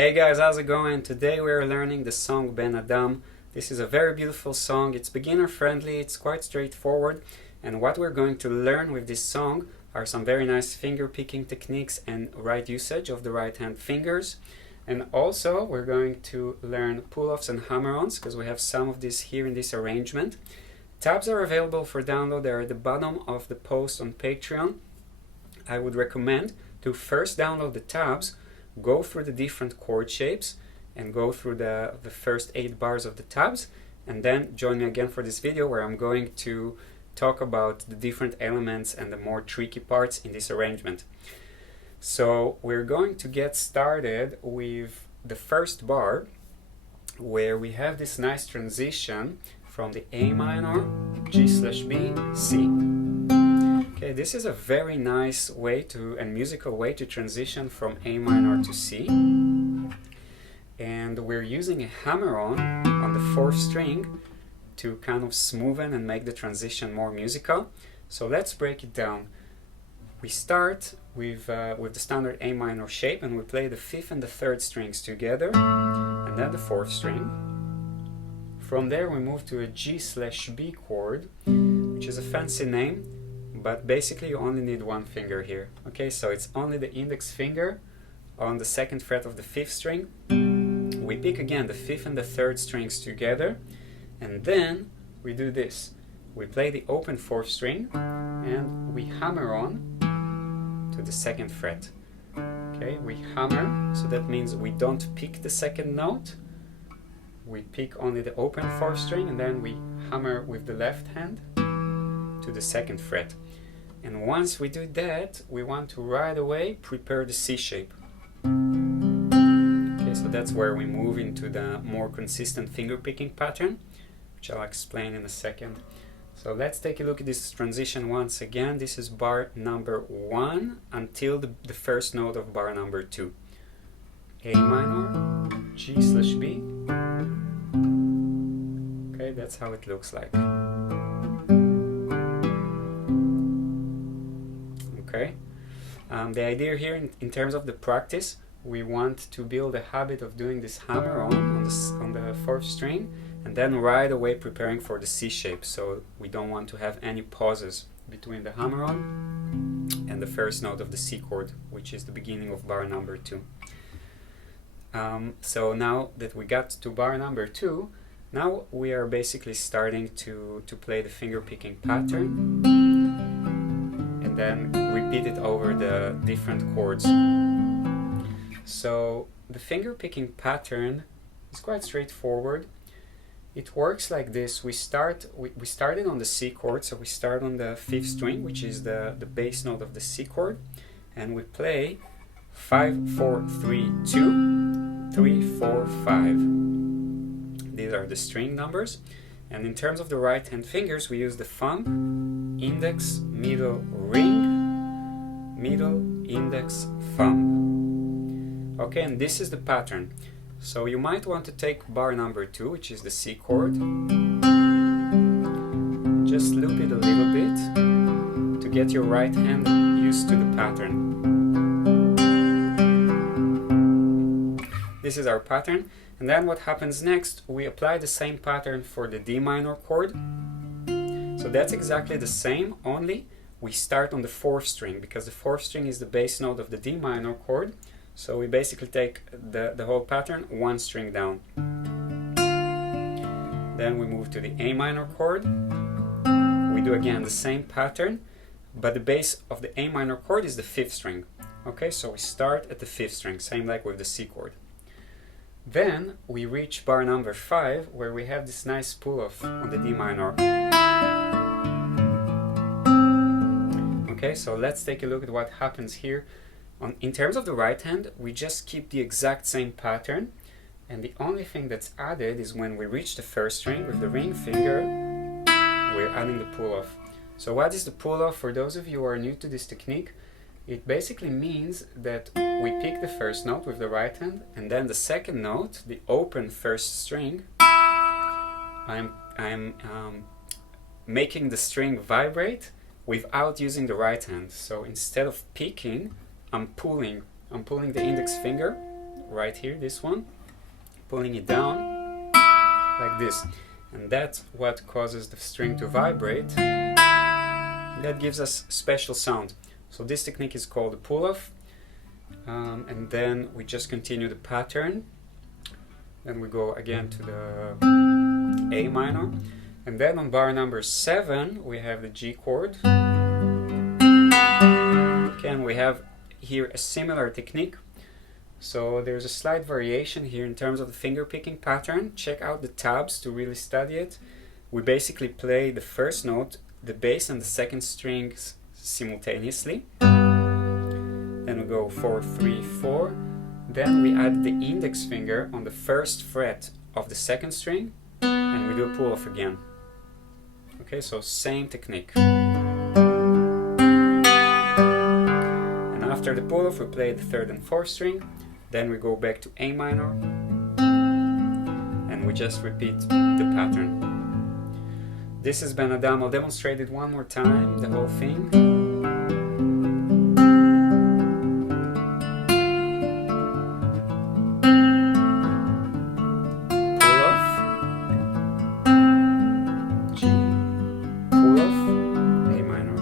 Hey guys, how's it going? Today we're learning the song Ben Adam. This is a very beautiful song. It's beginner friendly, it's quite straightforward, and what we're going to learn with this song are some very nice finger picking techniques and right usage of the right hand fingers. And also we're going to learn pull-offs and hammer-ons because we have some of this here in this arrangement. Tabs are available for download. They're at the bottom of the post on Patreon. I would recommend to first download the tabs, go through the different chord shapes and go through the first 8 bars of the tabs, and then join me again for this video where I'm going to talk about the different elements and the more tricky parts in this arrangement. So we're going to get started with the first bar where we have this nice transition from the A minor, G/B, C. Okay, this is a very nice way to, and musical way to transition from A minor to C. And we're using a hammer-on the 4th string to kind of smoothen and make the transition more musical. So let's break it down. We start with the standard A minor shape, and we play the 5th and the 3rd strings together, and then the 4th string. From there we move to a G/B chord, which is a fancy name, but basically you only need one finger here. Okay, so it's only the index finger on the 2nd fret of the 5th string. We pick again the 5th and the 3rd strings together, and then we do this. We play the open 4th string and we hammer on to the 2nd fret. Okay, we hammer, so that means we don't pick the 2nd note. We pick only the open 4th string and then we hammer with the left hand to the 2nd fret. And once we do that, we want to right away prepare the C shape. Okay, so that's where we move into the more consistent finger picking pattern, which I'll explain in a second. So let's take a look at this transition once again. This is bar number 1 until the first note of bar number 2. A minor, G/B. Okay, that's how it looks like. Okay. The idea here in terms of the practice, we want to build a habit of doing this hammer-on on the 4th string, and then right away preparing for the C shape, so we don't want to have any pauses between the hammer-on and the first note of the C chord, which is the beginning of bar number 2. So now that we got to bar number 2, now we are basically starting to play the finger picking pattern, and then repeat it over the different chords. So the finger picking pattern is quite straightforward. It works like this. We started on the C chord, so we start on the 5th string, which is the bass note of the C chord, and we play 5, 4, 3, 2, 3, 4, 5. These are the string numbers. And in terms of the right hand fingers, we use the thumb, index, middle, ring, middle, index, thumb. Okay, and this is the pattern. So you might want to take bar number 2, which is the C chord, just loop it a little bit to get your right hand used to the pattern. This is our pattern, and then what happens next, we apply the same pattern for the D minor chord. So that's exactly the same, only we start on the 4th string, because the 4th string is the bass note of the D minor chord. So we basically take the whole pattern 1 string down. Then we move to the A minor chord. We do again the same pattern, but the bass of the A minor chord is the 5th string. Okay, so we start at the 5th string, same like with the C chord. Then we reach bar number 5, where we have this nice pull-off on the D minor. Okay, so let's take a look at what happens here. In terms of the right hand, we just keep the exact same pattern, and the only thing that's added is when we reach the 1st string with the ring finger, we're adding the pull-off. So what is the pull-off? For those of you who are new to this technique, it basically means that we pick the 1st note with the right hand, and then the 2nd note, the open 1st string, I'm making the string vibrate without using the right hand. So instead of picking, I'm pulling the index finger right here, this one, pulling it down like this. And that's what causes the string to vibrate. That gives us special sound. So this technique is called the pull-off. And then we just continue the pattern. Then we go again to the A minor. And then on bar number 7, we have the G chord. Okay, and we have here a similar technique. So there's a slight variation here in terms of the finger picking pattern. Check out the tabs to really study it. We basically play the first note, the bass and the second strings simultaneously. Then we go 4, 3, 4. Then we add the index finger on the first fret of the second string, and we do a pull off again. Okay, so same technique. And after the pull off, we play the third and fourth string. Then we go back to A minor, and we just repeat the pattern. This is Ben Adam. I'll demonstrate it one more time, the whole thing. Pull off, G, pull off, A minor.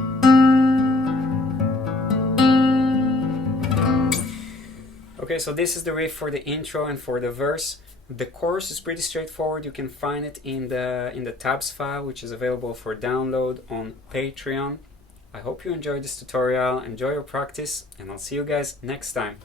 Okay, so this is the riff for the intro and for the verse. The chorus is pretty straightforward. You can find it in the tabs file, which is available for download on Patreon. I hope you enjoyed this tutorial, enjoy your practice, and I'll see you guys next time.